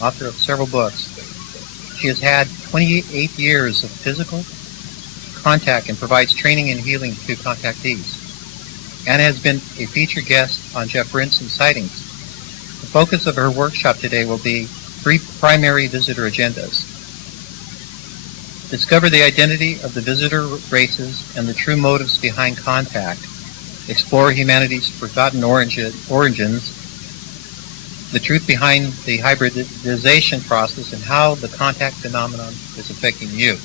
author of several books. She has had 28 years of physical contact and provides training and healing to contactees. Anna has been a featured guest on Jeff Brinson's Sightings. The focus of her workshop today will be 3 primary visitor agendas. Discover the identity of the visitor races and the true motives behind contact. Explore humanity's forgotten origins, the truth behind the hybridization process, and how the contact phenomenon is affecting you.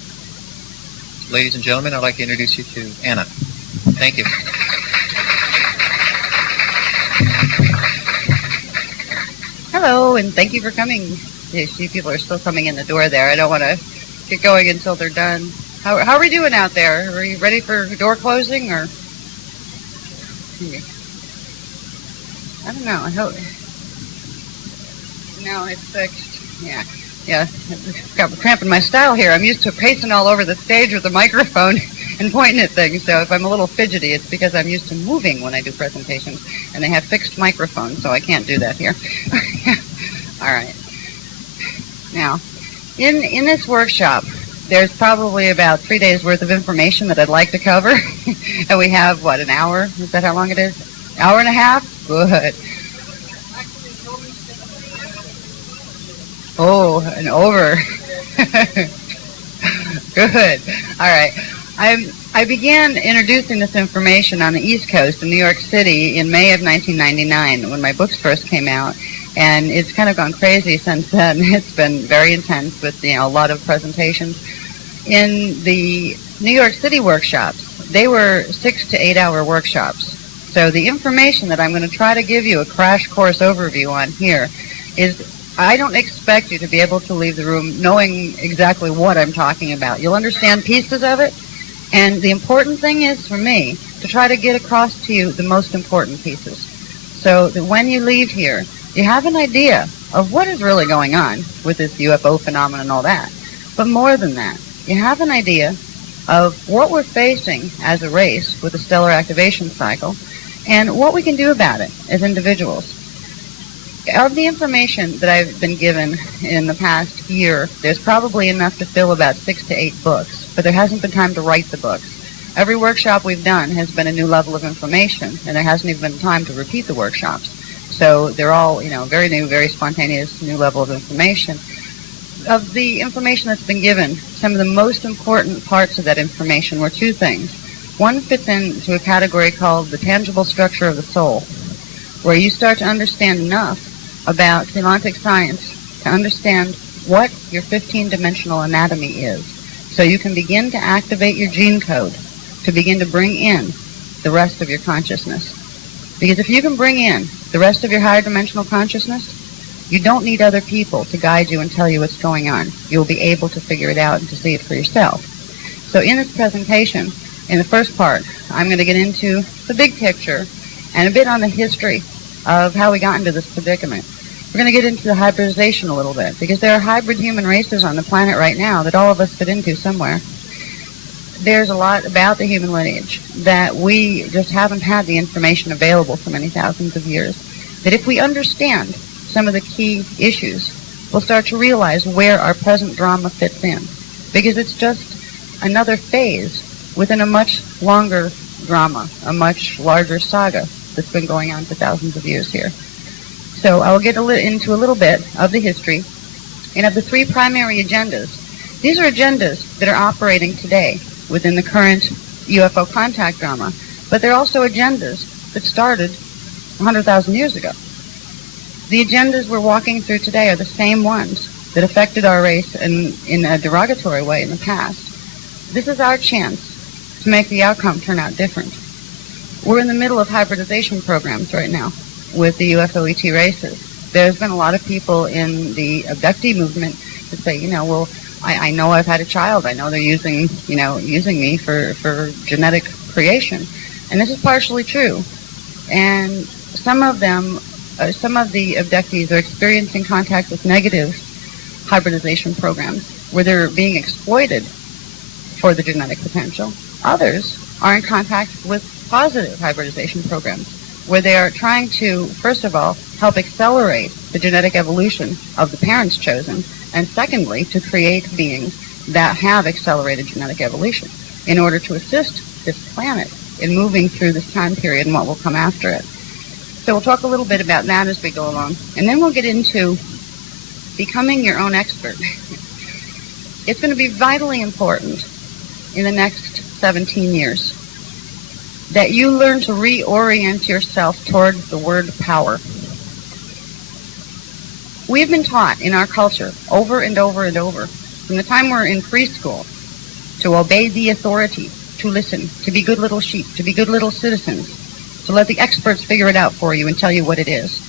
Ladies and gentlemen, I'd like to introduce you to Anna. Thank you. Hello, and thank you for coming. You see people are still coming in the door there. I don't want to get going until they're done. How are we doing out there? Are you ready for door closing, or? I don't know. I hope. No, it's fixed. Yeah. Got a cramp in my style here. I'm used to pacing all over the stage with a microphone and pointing at things. So if I'm a little fidgety, it's because I'm used to moving when I do presentations, and they have fixed microphones, so I can't do that here. All right. Now, in this workshop, there's probably about 3 days worth of information that I'd like to cover. And we have, what, an hour? Is that how long it is? Hour and a half? Good. Oh, and over. Good. All right. I began introducing this information on the East Coast in New York City in May of 1999 when my books first came out, and it's kind of gone crazy since then. It's been very intense with, a lot of presentations. In the New York City workshops, they were 6 to 8 hour workshops. So the information that I'm going to try to give you a crash course overview on here is, I don't expect you to be able to leave the room knowing exactly what I'm talking about. You'll understand pieces of it, and the important thing is, for me, to try to get across to you the most important pieces, so that when you leave here, you have an idea of what is really going on with this UFO phenomenon and all that. But more than that, you have an idea of what we're facing as a race with the stellar activation cycle, and what we can do about it as individuals. Of the information that I've been given in the past year, there's probably enough to fill about 6 to 8 books, but there hasn't been time to write the books. Every workshop we've done has been a new level of information, and there hasn't even been time to repeat the workshops. So they're all, very new, very spontaneous, new level of information. Of the information that's been given, some of the most important parts of that information were 2 things. One fits into a category called the tangible structure of the soul, where you start to understand enough about semantic science to understand what your 15-dimensional anatomy is, so you can begin to activate your gene code to begin to bring in the rest of your consciousness. Because if you can bring in the rest of your higher dimensional consciousness, you don't need other people to guide you and tell you what's going on. You'll be able to figure it out and to see it for yourself. So in this presentation, in the first part, I'm going to get into the big picture and a bit on the history of how we got into this predicament. We're going to get into the hybridization a little bit, because there are hybrid human races on the planet right now that all of us fit into somewhere. There's a lot about the human lineage that we just haven't had the information available for many thousands of years, that if we understand some of the key issues, we'll start to realize where our present drama fits in, because it's just another phase within a much longer drama, a much larger saga that's been going on for thousands of years here. So I will get into a little bit of the history and of the 3 primary agendas. These are agendas that are operating today within the current UFO contact drama, but they're also agendas that started 100,000 years ago. The agendas we're walking through today are the same ones that affected our race in a derogatory way in the past. This is our chance to make the outcome turn out different. We're in the middle of hybridization programs right now with the UFO ET races. There's been a lot of people in the abductee movement that say, well, I know I've had a child. I know they're using me for genetic creation. And this is partially true. And some of the abductees are experiencing contact with negative hybridization programs where they're being exploited for the genetic potential. Others are in contact with positive hybridization programs where they are trying to, first of all, help accelerate the genetic evolution of the parents chosen, and secondly, to create beings that have accelerated genetic evolution in order to assist this planet in moving through this time period and what will come after it. So we'll talk a little bit about that as we go along, and then we'll get into becoming your own expert. It's going to be vitally important in the next 17 years that you learn to reorient yourself toward the word power. We've been taught in our culture over and over and over, from the time we're in preschool, to obey the authority, to listen, to be good little sheep, to be good little citizens, to let the experts figure it out for you and tell you what it is.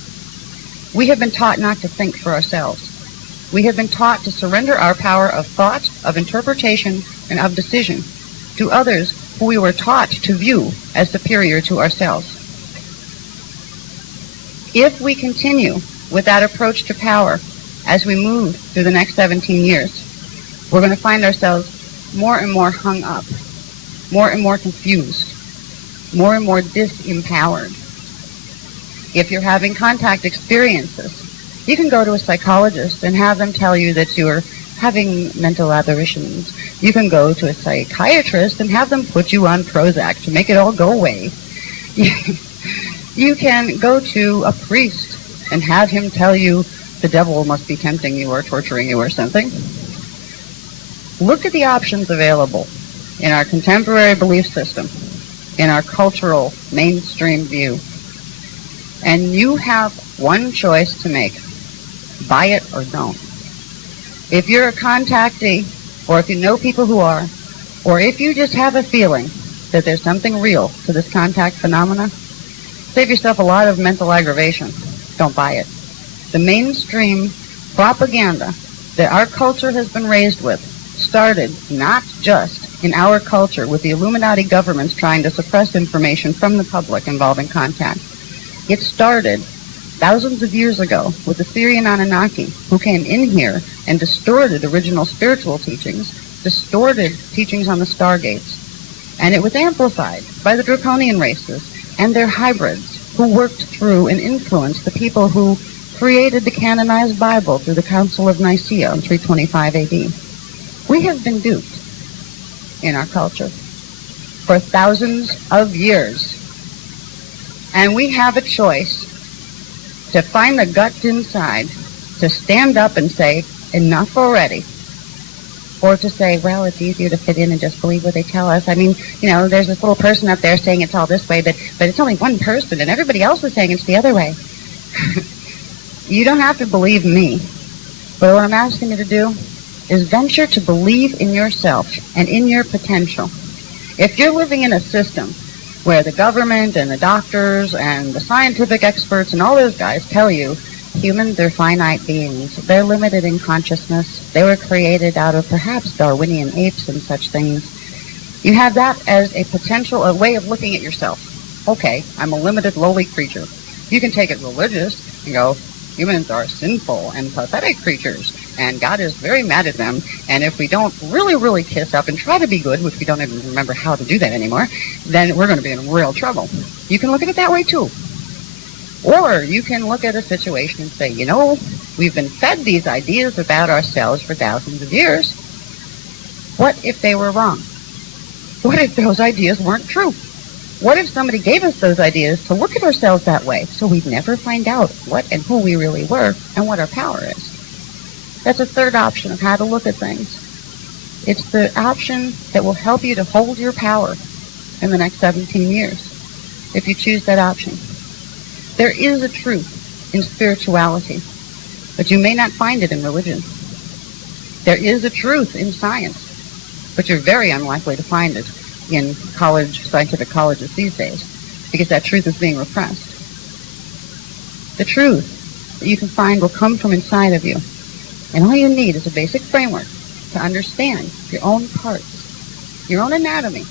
We have been taught not to think for ourselves. We have been taught to surrender our power of thought, of interpretation, and of decision to others who we were taught to view as superior to ourselves. If we continue with that approach to power as we move through the next 17 years, we're going to find ourselves more and more hung up, more and more confused, more and more disempowered. If you're having contact experiences, you can go to a psychologist and have them tell you that you're having mental aberrations. You can go to a psychiatrist and have them put you on Prozac to make it all go away. You can go to a priest and have him tell you the devil must be tempting you or torturing you or something. Look at the options available in our contemporary belief system, in our cultural mainstream view, and you have one choice to make: buy it or don't. If you're a contactee, or if you know people who are, or if you just have a feeling that there's something real to this contact phenomena, save yourself a lot of mental aggravation. Don't buy it. The mainstream propaganda that our culture has been raised with started not just in our culture with the Illuminati governments trying to suppress information from the public involving contact. It started thousands of years ago with the Syrian Anunnaki, who came in here and distorted original spiritual teachings, distorted teachings on the Stargates, and it was amplified by the draconian races and their hybrids who worked through and influenced the people who created the canonized Bible through the Council of Nicaea in 325 AD. We have been duped in our culture for thousands of years, and we have a choice to find the guts inside to stand up and say, enough already. Or to say, well, it's easier to fit in and just believe what they tell us. I mean, you know, there's this little person up there saying it's all this way, but it's only one person, and everybody else is saying it's the other way. You don't have to believe me. But what I'm asking you to do is venture to believe in yourself and in your potential. If you're living in a system where the government and the doctors and the scientific experts and all those guys tell you humans are finite beings, they're limited in consciousness, they were created out of perhaps Darwinian apes and such things, you have that as a potential, a way of looking at yourself. Okay, I'm a limited, lowly creature. You can take it religious and go, humans are sinful and pathetic creatures, and God is very mad at them, and if we don't really, really kiss up and try to be good, which we don't even remember how to do that anymore, then we're going to be in real trouble. You can look at it that way too. Or you can look at a situation and say, you know, we've been fed these ideas about ourselves for thousands of years. What if they were wrong? What if those ideas weren't true? What if somebody gave us those ideas to look at ourselves that way so we'd never find out what and who we really were and what our power is? That's a third option of how to look at things. It's the option that will help you to hold your power in the next 17 years, if you choose that option. There is a truth in spirituality, but you may not find it in religion. There is a truth in science, but you're very unlikely to find it in scientific colleges these days, because that truth is being repressed. The truth that you can find will come from inside of you. And all you need is a basic framework to understand your own parts, your own anatomy,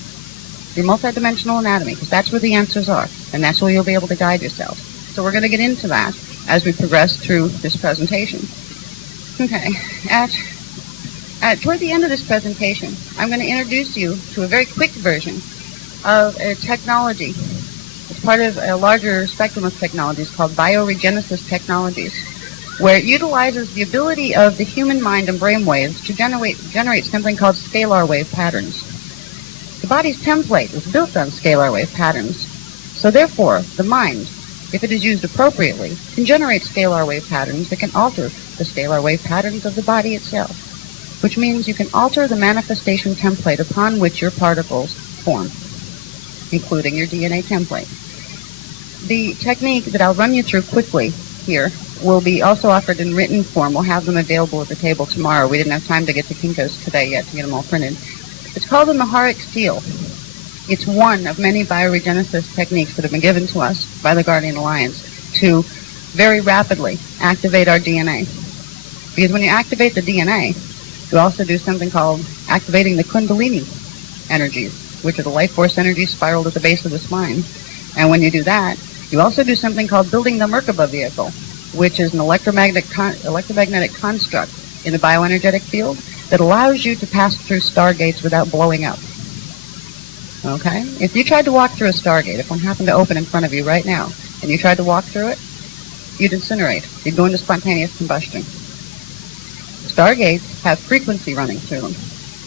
your multidimensional anatomy, because that's where the answers are, and that's where you'll be able to guide yourself. So we're going to get into that as we progress through this presentation. Okay, toward the end of this presentation, I'm going to introduce you to a very quick version of a technology. It's part of a larger spectrum of technologies called bioregenesis technologies, where it utilizes the ability of the human mind and brain waves to generate something called scalar wave patterns. The body's template is built on scalar wave patterns, so therefore the mind, if it is used appropriately, can generate scalar wave patterns that can alter the scalar wave patterns of the body itself, which means you can alter the manifestation template upon which your particles form, including your DNA template. The technique that I'll run you through quickly here will be also offered in written form. We'll have them available at the table tomorrow. We didn't have time to get to Kinko's today yet to get them all printed. It's called the Maharic seal. It's one of many bioregenesis techniques that have been given to us by the Guardian Alliance to very rapidly activate our DNA. Because when you activate the DNA, you also do something called activating the Kundalini energies, which are the life force energies spiraled at the base of the spine. And when you do that, you also do something called building the Merkaba vehicle, which is an electromagnetic construct in the bioenergetic field that allows you to pass through stargates without blowing up. Okay? If you tried to walk through a stargate, if one happened to open in front of you right now, and you tried to walk through it, you'd incinerate. You'd go into spontaneous combustion. Stargates have frequency running through them.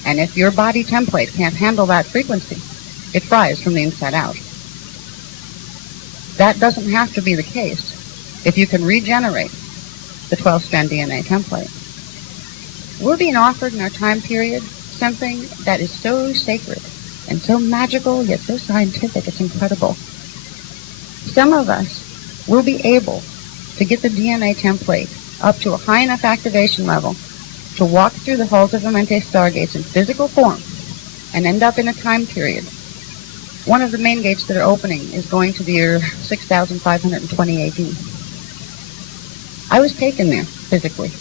And if your body template can't handle that frequency, it fries from the inside out. That doesn't have to be the case if you can regenerate the 12-strand DNA template. We're being offered in our time period something that is so sacred and so magical, yet so scientific, it's incredible. Some of us will be able to get the DNA template up to a high enough activation level to walk through the halls of Amente stargates in physical form and end up in a time period. One of the main gates that are opening is going to the year 6520 AD. I was taken there physically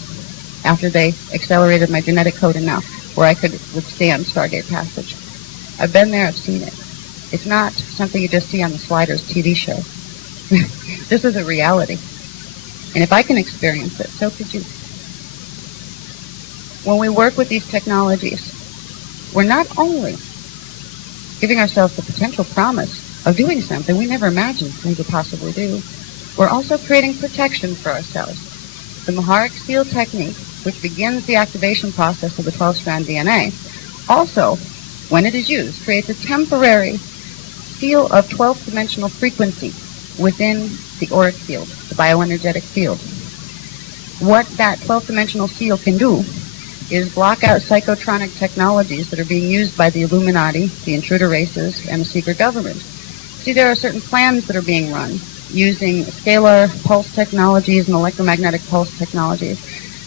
after they accelerated my genetic code enough where I could withstand Stargate passage. I've been there, I've seen it. It's not something you just see on the Sliders TV show. This is a reality. And if I can experience it, so could you. When we work with these technologies, we're not only giving ourselves the potential promise of doing something we never imagined we could possibly do, we're also creating protection for ourselves. The Maharic seal technique, which begins the activation process of the 12-strand DNA, also, when it is used, creates a temporary seal of 12th dimensional frequency within the auric field, the bioenergetic field. What that 12th dimensional seal can do is block out psychotronic technologies that are being used by the Illuminati, the intruder races, and the secret government. See, there are certain plans that are being run using scalar pulse technologies and electromagnetic pulse technologies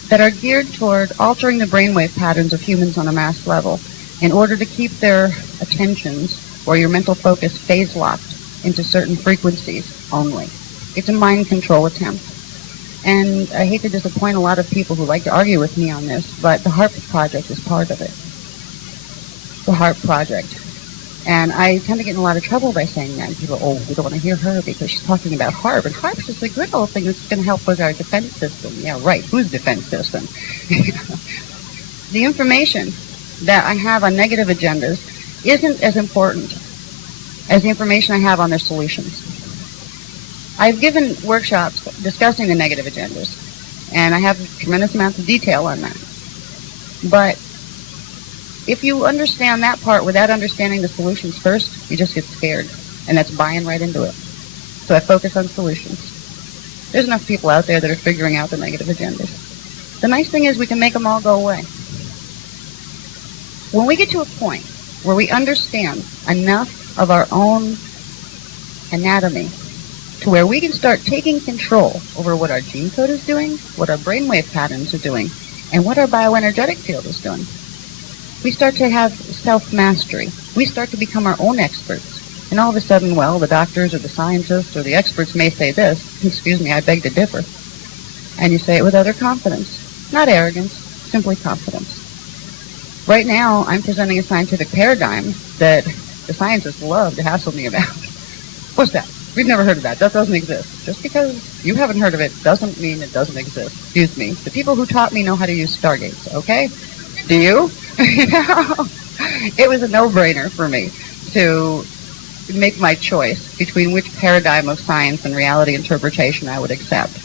that are geared toward altering the brainwave patterns of humans on a mass level in order to keep their attentions or your mental focus phase locked into certain frequencies only. It's a mind control attempt. And I hate to disappoint a lot of people who like to argue with me on this, but the HARP project is part of it. The HARP project. And I tend to get in a lot of trouble by saying that. People, oh, we don't want to hear her because she's talking about HARP. And HARP's just a good old thing that's going to help with our defense system. Yeah, right. Whose defense system? The information that I have on negative agendas isn't as important as the information I have on their solutions. I've given workshops discussing the negative agendas, and I have tremendous amounts of detail on that. But if you understand that part without understanding the solutions first, you just get scared, and that's buying right into it. So I focus on solutions. There's enough people out there that are figuring out the negative agendas. The nice thing is we can make them all go away. When we get to a point where we understand enough of our own anatomy to where we can start taking control over what our gene code is doing, what our brainwave patterns are doing, and what our bioenergetic field is doing, we start to have self-mastery. We start to become our own experts. And all of a sudden, well, the doctors or the scientists or the experts may say this, excuse me, I beg to differ. And you say it with utter confidence. Not arrogance, simply confidence. Right now, I'm presenting a scientific paradigm that the scientists love to hassle me about. What's that? We've never heard of that. That doesn't exist. Just because you haven't heard of it doesn't mean it doesn't exist. Excuse me. The people who taught me know how to use stargates, okay? Do you? You know? It was a no-brainer for me to make my choice between which paradigm of science and reality interpretation I would accept.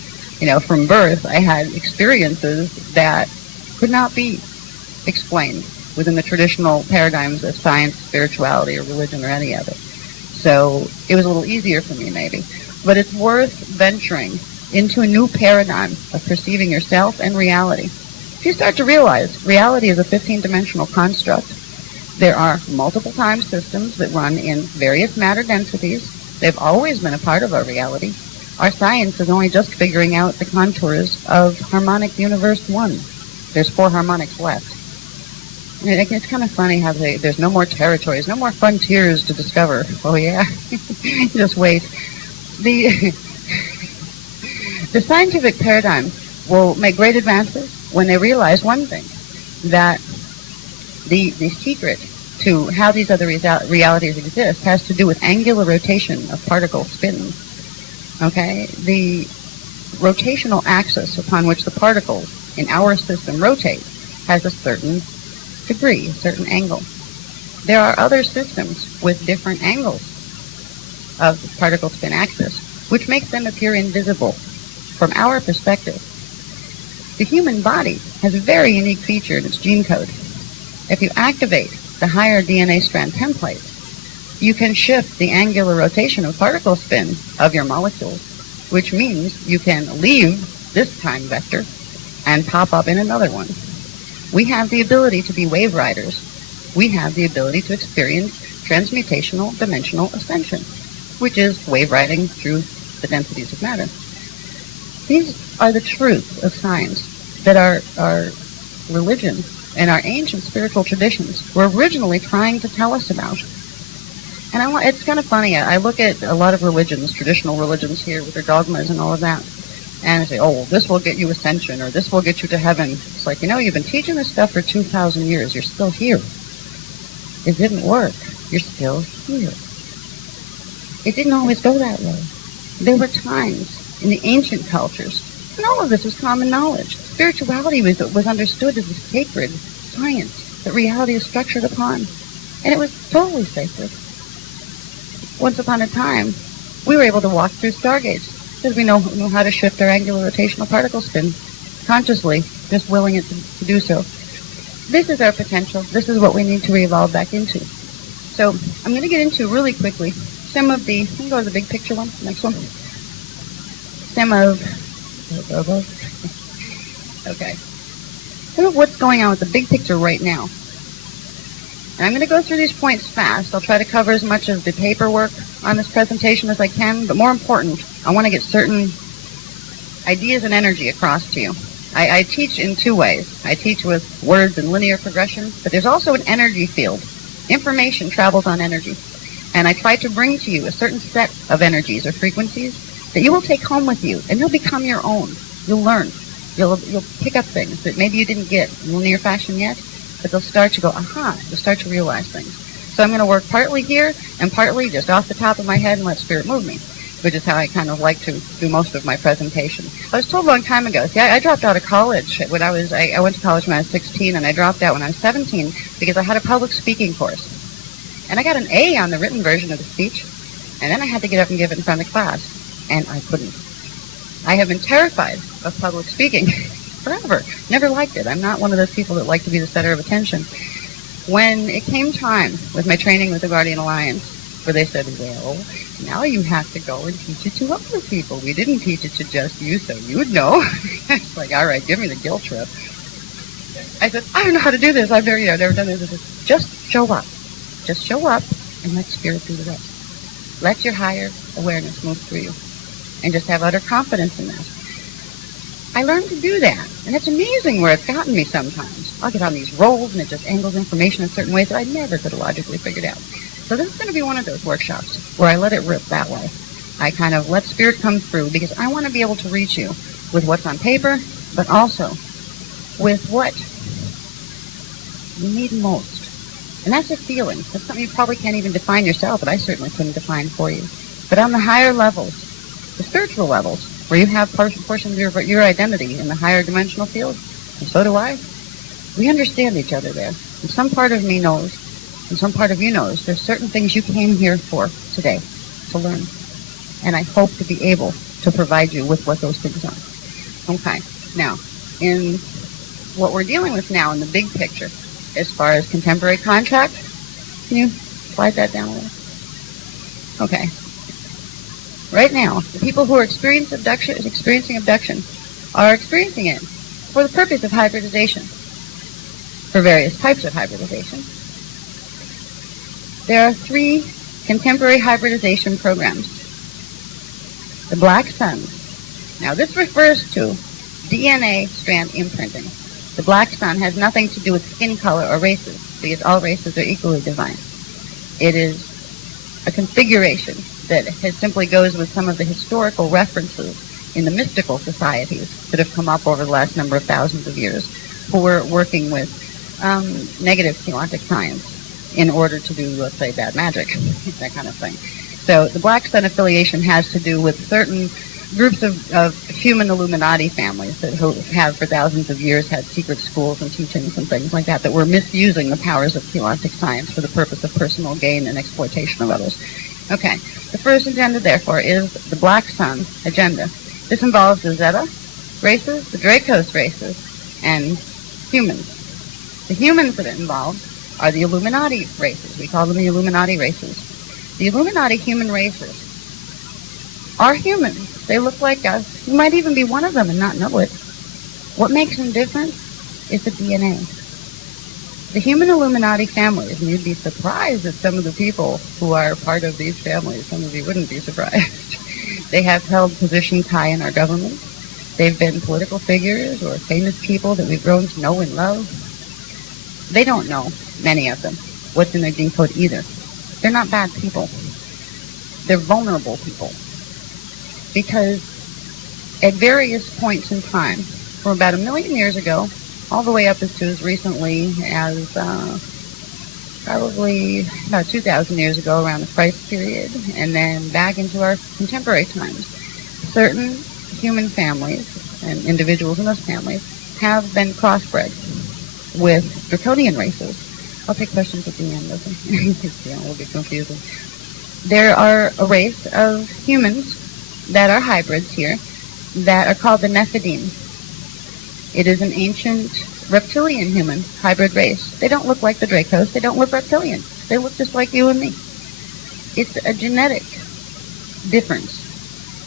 From birth, I had experiences that could not be explained within the traditional paradigms of science, spirituality, or religion, or any of it. So it was a little easier for me, maybe. But it's worth venturing into a new paradigm of perceiving yourself and reality. If you start to realize reality is a 15-dimensional construct, there are multiple time systems that run in various matter densities. They've always been a part of our reality. Our science is only just figuring out the contours of harmonic universe 1. There's 4 harmonics left. And it's kind of funny how there's no more territories, no more frontiers to discover. Oh, yeah? Just wait. The scientific paradigm will make great advances when they realize one thing, that the secret to how these other realities exist has to do with angular rotation of particle spins. Okay? The rotational axis upon which the particles in our system rotate has a certain degree, a certain angle. There are other systems with different angles of the particle spin axis, which makes them appear invisible from our perspective. The human body has a very unique feature in its gene code. If you activate the higher DNA strand template, you can shift the angular rotation of particle spin of your molecules, which means you can leave this time vector and pop up in another one. We have the ability to be wave riders. We have the ability to experience transmutational dimensional ascension, which is wave riding through the densities of matter. These are the truths of science that our religion and our ancient spiritual traditions were originally trying to tell us about. And it's kind of funny. I look at a lot of religions, traditional religions here with their dogmas and all of that, and I say, oh, well, this will get you ascension, or this will get you to heaven. It's like, you've been teaching this stuff for 2,000 years. You're still here. It didn't work. You're still here. It didn't always go that way. There were times in the ancient cultures, and all of this was common knowledge. Spirituality was understood as a sacred science that reality is structured upon. And it was totally sacred. Once upon a time, we were able to walk through stargates because we know how to shift our angular rotational particle spin consciously, just willing it to do so. This is our potential. This is what we need to re-evolve back into. So I'm going to get into really quickly some of the, can you go to the big picture one, next one? Some of what's going on with the big picture right now. And I'm going to go through these points fast. I'll try to cover as much of the paperwork on this presentation as I can, but more important, I want to get certain ideas and energy across to you. I teach in 2 ways. I teach with words and linear progression, but there's also an energy field. Information travels on energy. And I try to bring to you a certain set of energies or frequencies that you will take home with you, and they'll become your own. You'll learn. You'll pick up things that maybe you didn't get in linear fashion yet, but they'll start to go, aha, you'll start to realize things. So I'm going to work partly here and partly just off the top of my head and let spirit move me, which is how I kind of like to do most of my presentation. I was told a long time ago, see, I dropped out of college when I went to college when I was 16, and I dropped out when I was 17 because I had a public speaking course. And I got an A on the written version of the speech, and then I had to get up and give it in front of the class, and I couldn't. I have been terrified of public speaking forever. Never liked it. I'm not one of those people that like to be the center of attention. When it came time with my training with the Guardian Alliance, where they said, well, now you have to go and teach it to other people. We didn't teach it to just you, so you would know. It's like, all right, give me the guilt trip. I said, I don't know how to do this. I've never done this. I said, just show up. Just show up and let spirit do the rest. Let your higher awareness move through you. And just have utter confidence in that. I learned to do that, and it's amazing where it's gotten me sometimes. I'll get on these rolls, and it just angles information in certain ways that I never could have logically figured out. So this is going to be one of those workshops where I let it rip that way. I kind of let spirit come through because I want to be able to reach you with what's on paper, but also with what you need most. And that's a feeling. That's something you probably can't even define yourself, but I certainly couldn't define for you. But on the higher levels, the spiritual levels, where you have portions of your identity in the higher dimensional field, and so do I, we understand each other there. And some part of me knows and some part of you knows, there's certain things you came here for today to learn. And I hope to be able to provide you with what those things are. Okay. Now, in what we're dealing with now in the big picture, as far as contemporary contract, can you slide that down a little? Okay. Right now, the people who are experiencing abduction are experiencing it for the purpose of hybridization, for various types of hybridization. There are 3 contemporary hybridization programs. The Black Suns. Now, this refers to DNA strand imprinting. The Black Sun has nothing to do with skin color or races, because all races are equally divine. It is a configuration that simply goes with some of the historical references in the mystical societies that have come up over the last number of thousands of years, who were working with negative theontic science in order to do, let's say, bad magic, that kind of thing. So the Black Sun affiliation has to do with certain groups of human Illuminati families that have for thousands of years had secret schools and teachings and things like that were misusing the powers of theontic science for the purpose of personal gain and exploitation of others. Okay, the first agenda, therefore, is the Black Sun agenda. This involves the Zeta races, the Dracos races, and humans. The humans that it involves are the Illuminati races. We call them the Illuminati races. The Illuminati human races are humans. They look like us. You might even be one of them and not know it. What makes them different is the DNA. The human Illuminati families, and you'd be surprised at some of the people who are part of these families. Some of you wouldn't be surprised. They have held positions high in our government. They've been political figures or famous people that we've grown to know and love. They don't know, many of them, what's in their gene code either. They're not bad people. They're vulnerable people. Because at various points in time, from about 1 million years ago, all the way up to as recently as probably about 2,000 years ago, around the Christ period, and then back into our contemporary times, certain human families and individuals in those families have been crossbred with draconian races. I'll take questions at the end, okay? Yeah, we'll get confusing. There are a race of humans that are hybrids here that are called the Nephidim. It is an ancient reptilian human hybrid race. They don't look like the Dracos. They don't look reptilian. They look just like you and me. It's a genetic difference.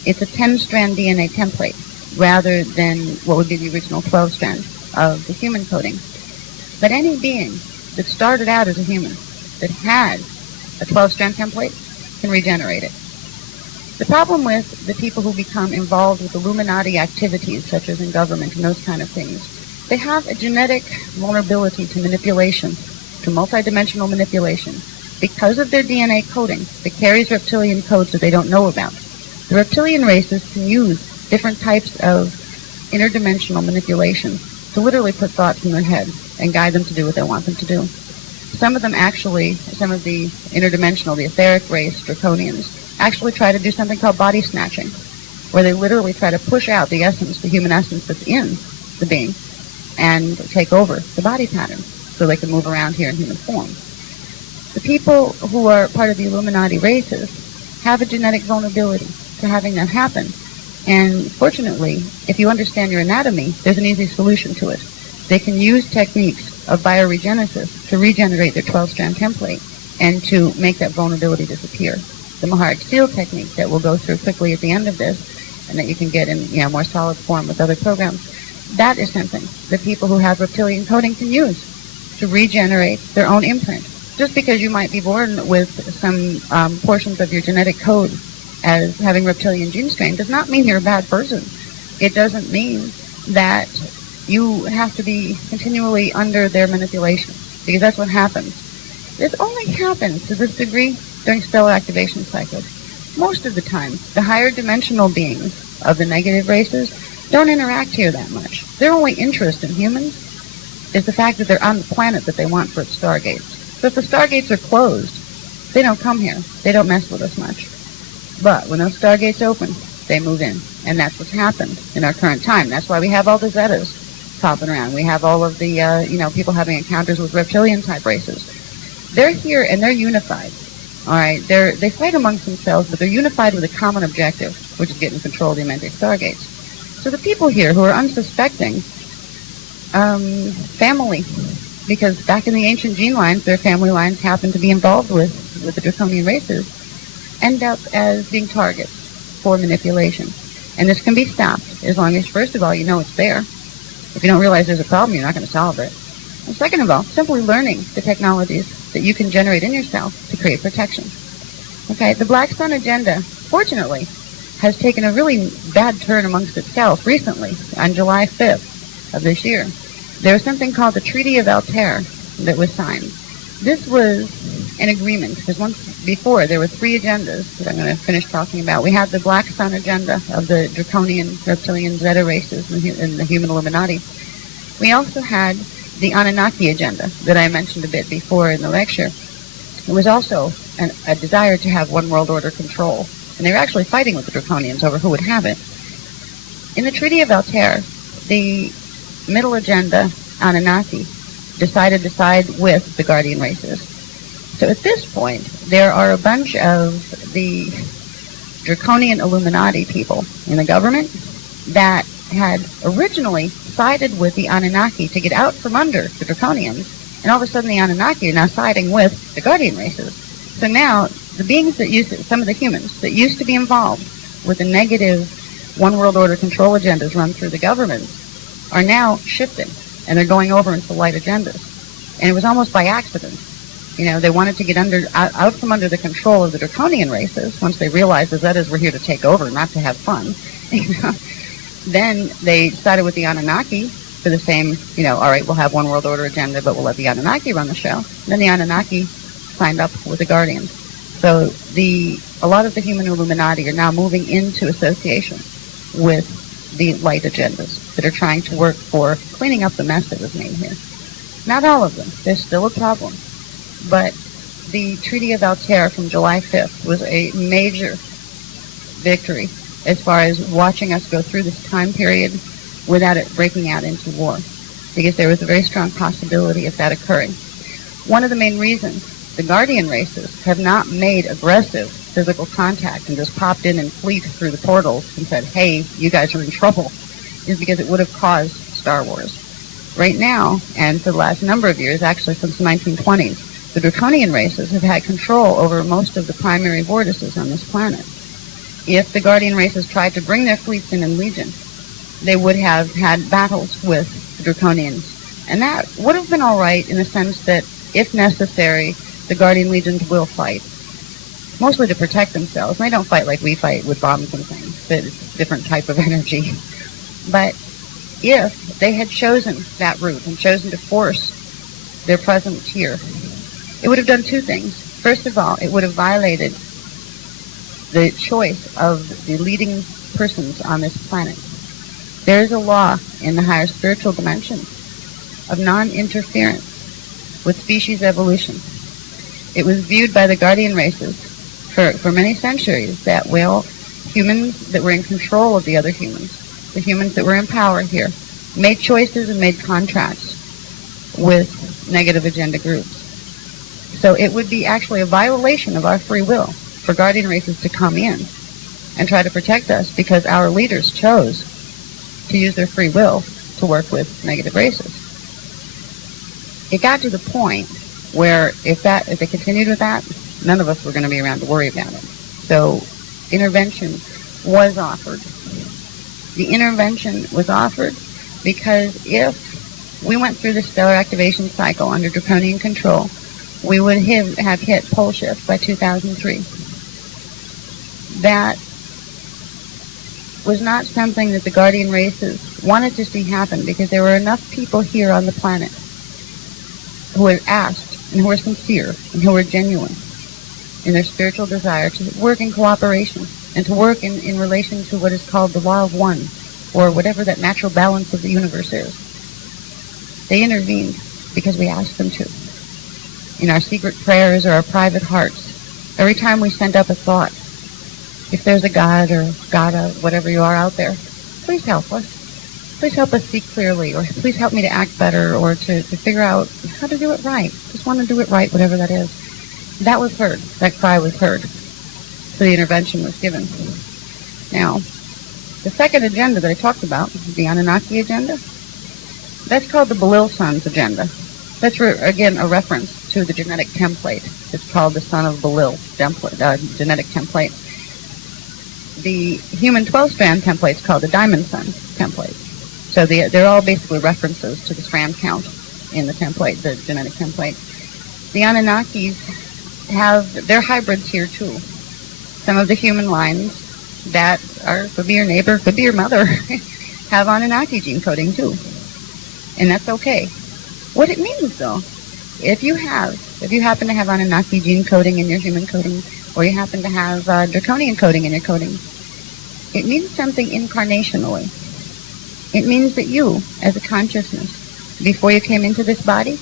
It's a 10-strand DNA template rather than what would be the original 12-strand of the human coding. But any being that started out as a human that had a 12-strand template can regenerate it. The problem with the people who become involved with Illuminati activities, such as in government and those kind of things, they have a genetic vulnerability to manipulation, to multidimensional manipulation, because of their DNA coding that carries reptilian codes that they don't know about. The reptilian races can use different types of interdimensional manipulation to literally put thoughts in their head and guide them to do what they want them to do. Some of them actually, some of the interdimensional, the etheric race, draconians, actually try to do something called body snatching, where they literally try to push out the essence, the human essence that's in the being, and take over the body pattern so they can move around here in human form. The people who are part of the Illuminati races have a genetic vulnerability to having that happen. And fortunately, if you understand your anatomy, there's an easy solution to it. They can use techniques of bioregenesis to regenerate their 12-strand template and to make that vulnerability disappear. The Maharic Seal technique that we'll go through quickly at the end of this, and that you can get in more solid form with other programs, that is something that people who have reptilian coding can use to regenerate their own imprint. Just because you might be born with some portions of your genetic code as having reptilian gene strain does not mean you're a bad person. It doesn't mean that you have to be continually under their manipulation, because that's what happens. This only happens to this degree during stellar activation cycles. Most of the time, the higher dimensional beings of the negative races don't interact here that much. Their only interest in humans is the fact that they're on the planet that they want for its stargates. So if the stargates are closed, they don't come here. They don't mess with us much. But when those stargates open, they move in. And that's what's happened in our current time. That's why we have all the Zetas popping around. We have all of the, people having encounters with reptilian-type races. They're here and they're unified. All right, they fight amongst themselves, but they're unified with a common objective, which is getting control of the Atlantic stargates. So the people here who are unsuspecting, family, because back in the ancient gene lines, their family lines happen to be involved with the draconian races, end up as being targets for manipulation. And this can be stopped as long as, first of all, you know it's there. If you don't realize there's a problem, you're not going to solve it. And second of all, simply learning the technologies that you can generate in yourself to create protection. Okay, the Black Sun agenda, fortunately, has taken a really bad turn amongst itself recently, on July 5th of this year. There was something called the Treaty of Altair that was signed. This was an agreement, because once before there were three agendas that I'm going to finish talking about. We had the Black Sun agenda of the draconian, reptilian, Zeta races and the human Illuminati. We also had the Anunnaki agenda that I mentioned a bit before in the lecture. It was also a desire to have one world order control, and they were actually fighting with the draconians over who would have it. In the Treaty of Altair, the middle agenda, Anunnaki, decided to side with the guardian races. So at this point, there are a bunch of the draconian Illuminati people in the government that had originally sided with the Anunnaki to get out from under the draconians, and all of a sudden the Anunnaki are now siding with the guardian races. So now the beings that used to, some of the humans that used to be involved with the negative one world order control agendas run through the government are now shifting, and they're going over into light agendas. And it was almost by accident. You know, they wanted to get out from under the control of the draconian races once they realized the Zetas were here to take over, not to have fun. You know? Then they started with the Anunnaki for the same, all right, we'll have one world order agenda, but we'll let the Anunnaki run the show. And then the Anunnaki signed up with the Guardians. So a lot of the human Illuminati are now moving into association with the light agendas that are trying to work for cleaning up the mess that was made here. Not all of them. There's still a problem. But the Treaty of Altair from July 5th was a major victory as far as watching us go through this time period without it breaking out into war, because there was a very strong possibility of that occurring. One of the main reasons the guardian races have not made aggressive physical contact and just popped in and fleet through the portals and said, hey, you guys are in trouble, is because it would have caused Star Wars. Right now, and for the last number of years, actually since the 1920s, the draconian races have had control over most of the primary vortices on this planet. If the guardian races tried to bring their fleets in Legion, they would have had battles with the draconians. And that would have been all right in the sense that, if necessary, the guardian legions will fight, mostly to protect themselves. And they don't fight like we fight with bombs and things. It's a different type of energy. But if they had chosen that route and chosen to force their presence here, it would have done two things. First of all, it would have violated the choice of the leading persons on this planet. There is a law in the higher spiritual dimension of non-interference with species evolution. It was viewed by the guardian races for many centuries that, well, humans that were in control of the other humans, the humans that were in power here, made choices and made contracts with negative agenda groups. So it would be actually a violation of our free will for guardian races to come in and try to protect us, because our leaders chose to use their free will to work with negative races. It got to the point where if they continued with that, none of us were going to be around to worry about it. So intervention was offered. The intervention was offered because if we went through the stellar activation cycle under draconian control, we would have hit pole shift by 2003. That was not something that the guardian races wanted to see happen, because there were enough people here on the planet who had asked and who were sincere and who were genuine in their spiritual desire to work in cooperation and to work in relation to what is called the law of one, or whatever that natural balance of the universe is. They intervened because we asked them to. In our secret prayers or our private hearts, every time we send up a thought, if there's a God or Gotta, whatever you are out there, please help us. please help us see clearly, or please help me to act better, or to figure out how to do it right. Just want to do it right, whatever that is. That was heard. That cry was heard. So the intervention was given. Now, the second agenda that I talked about, the Anunnaki agenda, that's called the Belil Sons agenda. That's, again, a reference to the genetic template. It's called the Son of Belil genetic template. The human 12-strand template is called the Diamond Sun template. So they're all basically references to the strand count in the template, the genetic template. The Anunnakis have their hybrids here too. Some of the human lines that could be your neighbor, could be your mother, have Anunnaki gene coding too. And that's okay. What it means though, if you happen to have Anunnaki gene coding in your human coding, or you happen to have draconian coding in your coding, it means something incarnationally. It means that you, as a consciousness, before you came into this body,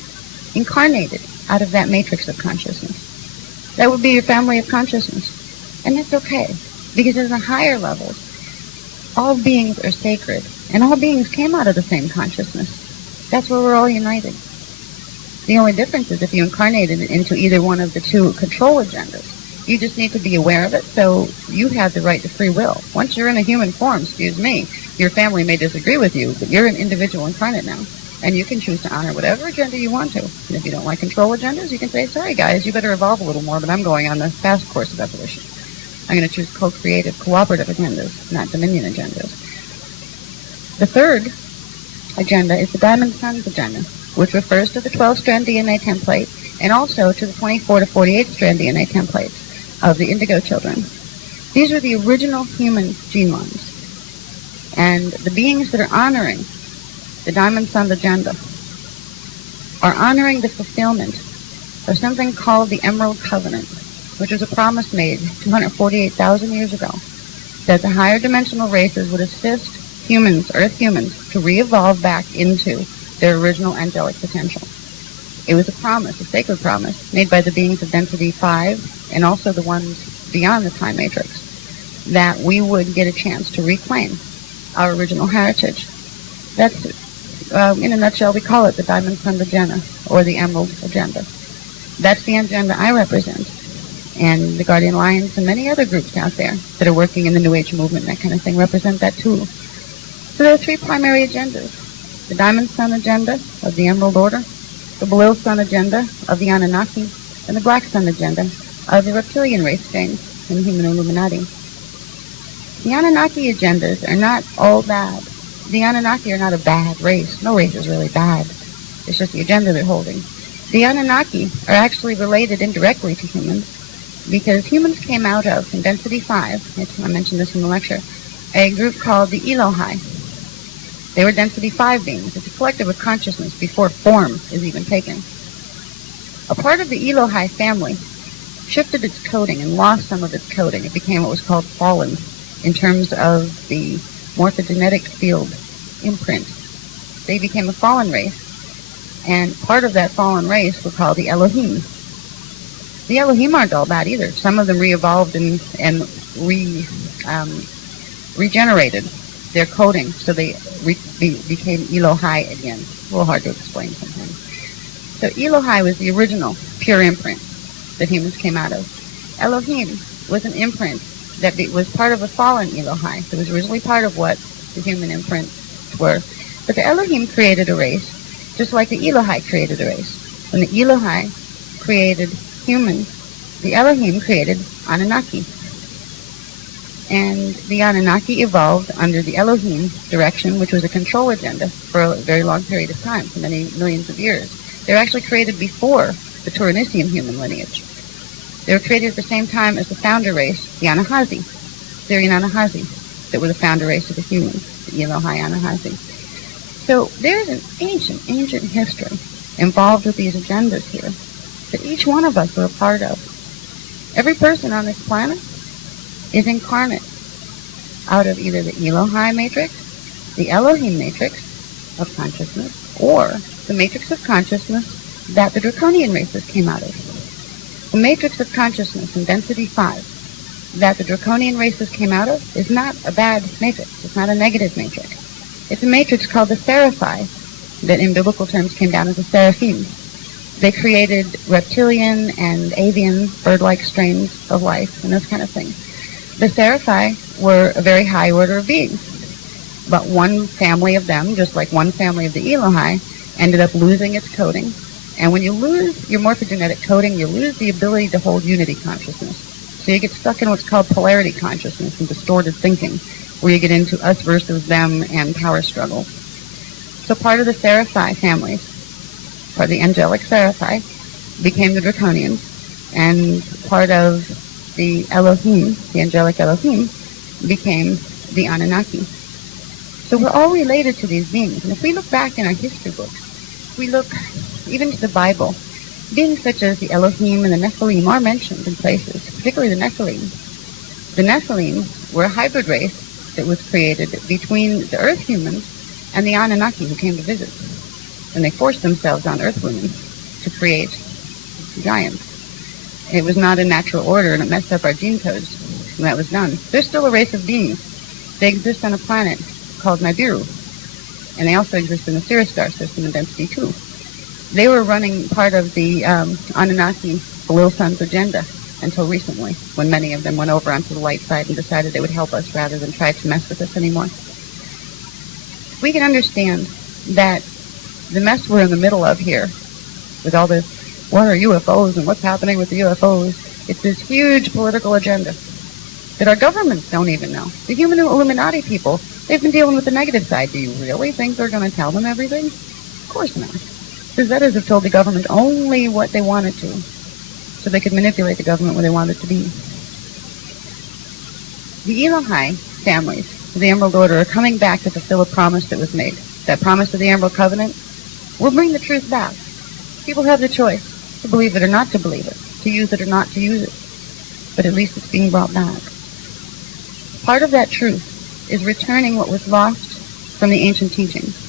incarnated out of that matrix of consciousness. That would be your family of consciousness. And that's okay, because at the higher levels, all beings are sacred, and all beings came out of the same consciousness. That's where we're all united. The only difference is if you incarnated into either one of the two control agendas. You just need to be aware of it, so you have the right to free will. Once you're in a human form, excuse me, your family may disagree with you, but you're an individual incarnate now, and you can choose to honor whatever agenda you want to. And if you don't like control agendas, you can say, sorry guys, you better evolve a little more, but I'm going on the fast course of evolution. I'm going to choose co-creative, cooperative agendas, not dominion agendas. The third agenda is the Diamond Sons agenda, which refers to the 12-strand DNA template and also to the 24 to 48-strand DNA templates of the indigo children. These are the original human gene lines. And the beings that are honoring the Diamond Sun agenda are honoring the fulfillment of something called the Emerald Covenant, which was a promise made 248,000 years ago, that the higher dimensional races would assist humans, Earth humans, to re-evolve back into their original angelic potential. It was a promise, a sacred promise, made by the beings of density 5 and also the ones beyond the time matrix, that we would get a chance to reclaim our original heritage. That's, in a nutshell, we call it the Diamond Sun agenda, or the Emerald agenda. That's the agenda I represent, and the Guardian Alliance and many other groups out there that are working in the New Age movement and that kind of thing represent that too. So there are three primary agendas: the Diamond Sun agenda of the Emerald Order, the Belil Sun agenda of the Anunnaki, and the Black Sun agenda of the reptilian race gangs and the human Illuminati. The Anunnaki agendas are not all bad. The Anunnaki are not a bad race. No race is really bad. It's just the agenda they're holding. The Anunnaki are actually related indirectly to humans because humans came out of, in density 5, I mentioned this in the lecture, a group called the Elohai. They were density 5 beings. It's a collective of consciousness before form is even taken. A part of the Elohai family shifted its coding and lost some of its coding. It became what was called fallen in terms of the morphogenetic field imprint. They became a fallen race, and part of that fallen race were called the Elohim. The Elohim aren't all bad either. Some of them re-evolved and regenerated their coding, so they became Elohai again. A little hard to explain sometimes. So Elohai was the original pure imprint that humans came out of. Elohim was an imprint that was part of a fallen Elohai. It was originally part of what the human imprints were. But the Elohim created a race, just like the Elohai created a race. When the Elohai created humans, the Elohim created Anunnaki. And the Anunnaki evolved under the Elohim direction, which was a control agenda for a very long period of time, for many millions of years. They were actually created before the Turanisian human lineage. They were created at the same time as the founder race, the Anahazi, Syrian Anahazi, that were the founder race of the humans, the Elohai Anahazi. So there's an ancient history involved with these agendas here that each one of us are a part of. Every person on this planet is incarnate out of either the Elohai matrix, the Elohim matrix of consciousness, or the matrix of consciousness that the draconian races came out of. The matrix of consciousness in density 5 that the draconian races came out of is not a bad matrix. It's not a negative matrix. It's a matrix called the Seraphi, that in biblical terms came down as the seraphim. They created reptilian and avian bird-like strains of life and those kind of things. The Seraphi were a very high order of beings. But one family of them, just like one family of the Elohai, ended up losing its coding. And when you lose your morphogenetic coding, you lose the ability to hold unity consciousness. So you get stuck in what's called polarity consciousness and distorted thinking, where you get into us versus them and power struggles. So part of the Seraphi families, or the angelic Seraphi, became the Draconians, and part of the Elohim, the angelic Elohim, became the Anunnaki. So we're all related to these beings. And if we look back in our history books, we look even to the Bible, beings such as the Elohim and the Nephilim are mentioned in places, particularly the Nephilim. The Nephilim were a hybrid race that was created between the Earth humans and the Anunnaki who came to visit. And they forced themselves on Earth women to create giants. It was not a natural order, and it messed up our gene codes when that was done. There's still a race of beings. They exist on a planet called Nibiru, and they also exist in the Sirius star system in density 2. They were running part of the Anunnaki Below Sun's agenda until recently, when many of them went over onto the light side and decided they would help us rather than try to mess with us anymore. We can understand that the mess we're in the middle of here, with all this, what are UFOs and what's happening with the UFOs, it's this huge political agenda that our governments don't even know. The human Illuminati people, they've been dealing with the negative side. Do you really think they're going to tell them everything? Of course not. The Zetas have told the government only what they wanted to, so they could manipulate the government where they wanted it to be. The Elohai families of the Emerald Order are coming back to fulfill a promise that was made. That promise of the Emerald Covenant will bring the truth back. People have the choice to believe it or not to believe it, to use it or not to use it, but at least it's being brought back. Part of that truth is returning what was lost from the ancient teachings.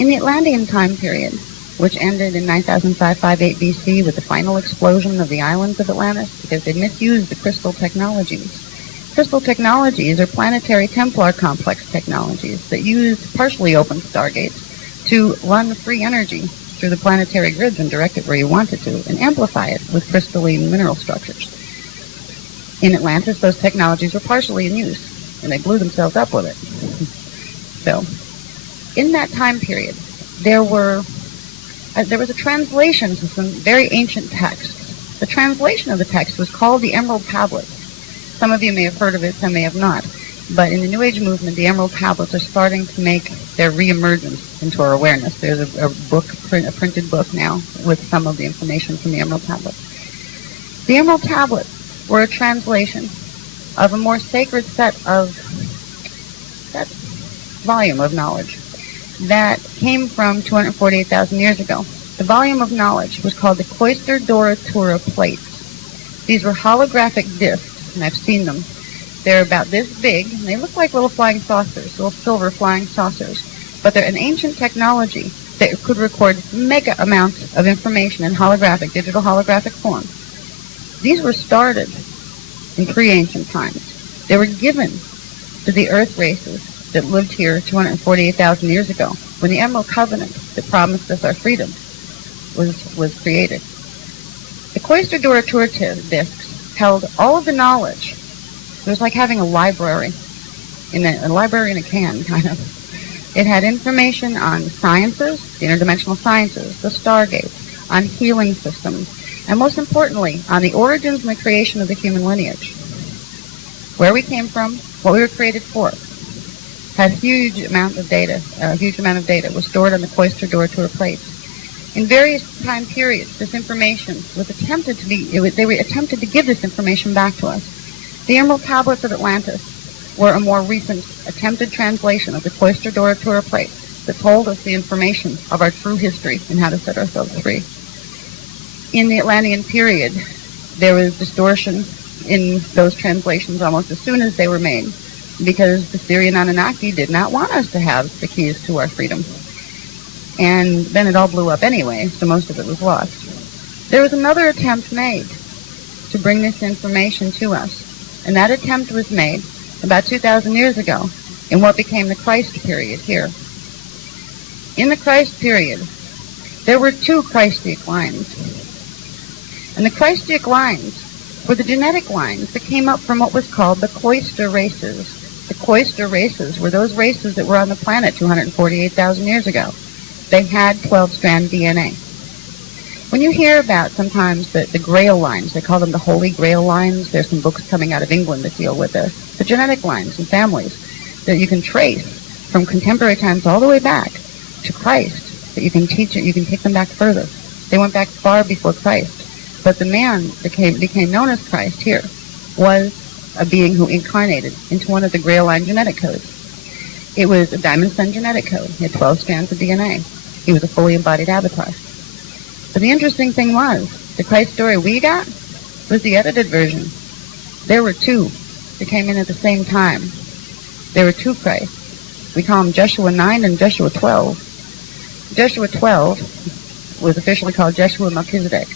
In the Atlantean time period, which ended in 9005-58 BC with the final explosion of the islands of Atlantis, because they misused the crystal technologies. Crystal technologies are planetary Templar complex technologies that use partially open stargates to run free energy through the planetary grids and direct it where you want it to, and amplify it with crystalline mineral structures. In Atlantis, those technologies were partially in use, and they blew themselves up with it. So, in that time period, there was a translation to some very ancient texts. The translation of the text was called the Emerald Tablets. Some of you may have heard of it, some may have not. But in the New Age movement, the Emerald Tablets are starting to make their reemergence into our awareness. There's a printed book now with some of the information from the Emerald Tablets. The Emerald Tablets were a translation of a more sacred volume of knowledge that came from 248,000 years ago. The volume of knowledge was called the Cloister Doratura plates. These were holographic discs, and I've seen them. They're about this big, and they look like little flying saucers, little silver flying saucers. But they're an ancient technology that could record mega amounts of information in digital holographic form. These were started in pre-ancient times. They were given to the Earth races that lived here 248,000 years ago, when the Emerald Covenant that promised us our freedom was created. The Cloister Doratura discs held all of the knowledge. It was like having a library, a library in a can, kind of. It had information on sciences, the interdimensional sciences, the stargates, on healing systems, and most importantly, on the origins and the creation of the human lineage. Where we came from, what we were created for. Had a huge amount of data was stored on the Cloister Doratura plates. In various time periods, this information was attempted to give this information back to us. The Emerald Tablets of Atlantis were a more recent attempted translation of the Cloister Doratura plates that told us the information of our true history and how to set ourselves free. In the Atlantean period, there was distortion in those translations almost as soon as they were made, because the Syrian Anunnaki did not want us to have the keys to our freedom. And then it all blew up anyway, so most of it was lost. There was another attempt made to bring this information to us, and that attempt was made about 2,000 years ago in what became the Christ period here. In the Christ period, there were two Christic lines. And the Christic lines were the genetic lines that came up from what was called the cloister races. The cloister races were those races that were on the planet 248,000 years ago. They had 12-strand DNA. When you hear about sometimes the Grail lines, they call them the Holy Grail lines. There's some books coming out of England that deal with this. The genetic lines and families that you can trace from contemporary times all the way back to Christ, that you can teach it, you can take them back further. They went back far before Christ. But the man that became known as Christ here was a being who incarnated into one of the Grail line genetic codes. It was a Diamond Sun genetic code. He had 12 strands of DNA. He was a fully embodied avatar. But the interesting thing was, the Christ story we got was the edited version. There were two that came in at the same time. There were two Christs. We call them Jeshua 9 and Jeshua 12. Jeshua 12 was officially called Jeshua Melchizedek.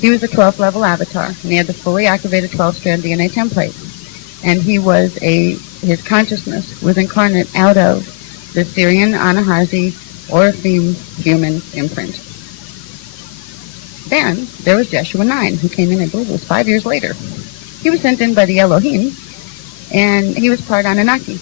He was a 12th level avatar, and he had the fully activated 12-strand DNA template. And his consciousness was incarnate out of the Syrian Anahazi Orifim human imprint. Then there was Jeshua 9, who came in, I believe it was 5 years later. He was sent in by the Elohim, and he was part Anunnaki.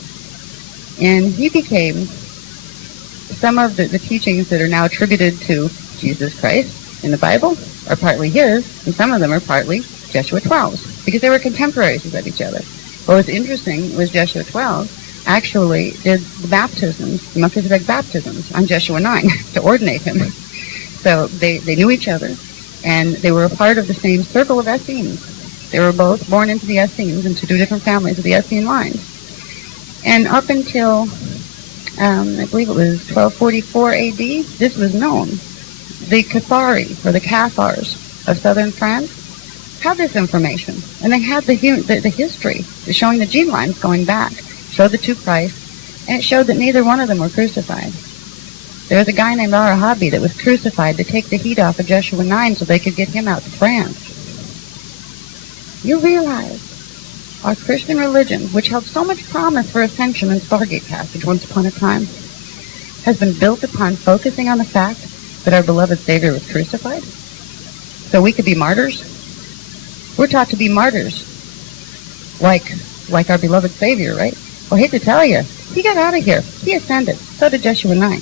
And he became some of the teachings that are now attributed to Jesus Christ in the Bible are partly his, and some of them are partly Jeshua 12's, because they were contemporaries of each other. What was interesting was Jeshua 12 actually did the baptisms, the Melchizedek baptisms, on Jeshua 9 to ordinate him. So they knew each other, and they were a part of the same circle of Essenes. They were both born into the Essenes, into two different families of the Essene lines. And up until, I believe it was 1244 AD, this was known. The Cathari, or the Cathars of southern France, had this information. And they had the history, showing the gene lines going back, showed the two Christs, and it showed that neither one of them were crucified. There was a guy named Arahabi that was crucified to take the heat off of Jeshua 9 so they could get him out to France. You realize our Christian religion, which held so much promise for ascension and Stargate passage once upon a time, has been built upon focusing on the fact that our beloved Savior was crucified so we could be martyrs. We're taught to be martyrs like our beloved Savior, right? Well, I hate to tell you, he got out of here. He ascended. So did Jeshua 9.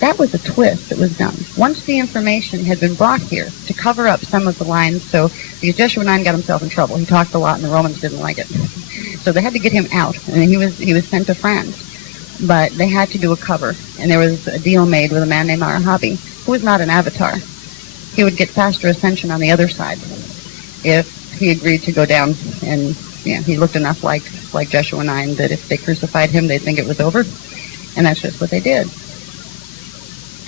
That was a twist that was done. Once the information had been brought here to cover up some of the lines, so because Jeshua 9 got himself in trouble. He talked a lot and the Romans didn't like it. So they had to get him out, and he was sent to France. But they had to do a cover, and there was a deal made with a man named Arahabi, who was not an avatar. He would get faster ascension on the other side if he agreed to go down, and he looked enough like Jeshua 9 that if they crucified him, they'd think it was over. And that's just what they did.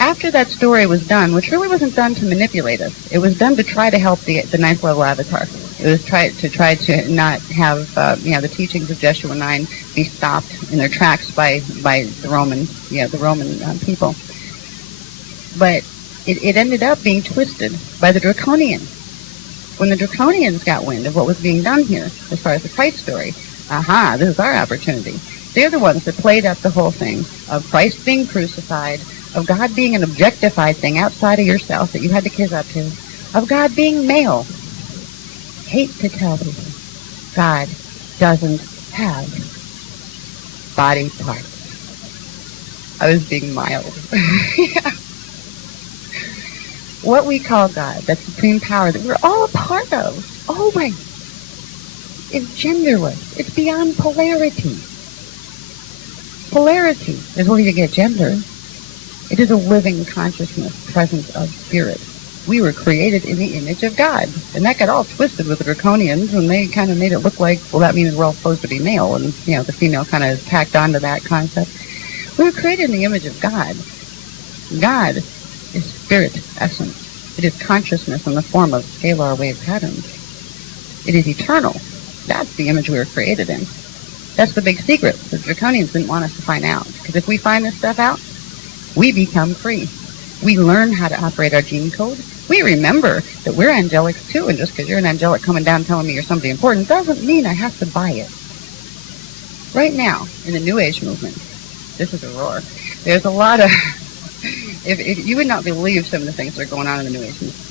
After that story was done, which really wasn't done to manipulate us, it was done to try to help the ninth level avatar. It was try to not have the teachings of Jeshua 9 be stopped in their tracks by the Roman people. But it ended up being twisted by the Draconians. When the Draconians got wind of what was being done here, as far as the Christ story, this is our opportunity. They're the ones that played up the whole thing of Christ being crucified, of God being an objectified thing outside of yourself that you had to kiss up to, of God being male. Hate to tell people, God doesn't have body parts. I was being mild. Yeah. What we call God, that supreme power that we're all a part of, always, is genderless. It's beyond polarity. Polarity is where you get gender. It is a living consciousness, presence of spirit. We were created in the image of God. And that got all twisted with the Draconians, and they kind of made it look like, well, that means we're all supposed to be male, and, the female kind of tacked onto that concept. We were created in the image of God. God is spirit essence. It is consciousness in the form of scalar wave patterns. It is eternal. That's the image we were created in. That's the big secret. The Draconians didn't want us to find out. Because if we find this stuff out, we become free. We learn how to operate our gene code. We remember that we're angelics too, and just because you're an angelic coming down telling me you're somebody important doesn't mean I have to buy it. right now in the New Age movement, this is a roar. There's a lot of, if you would not believe some of the things that are going on in the New Age movement.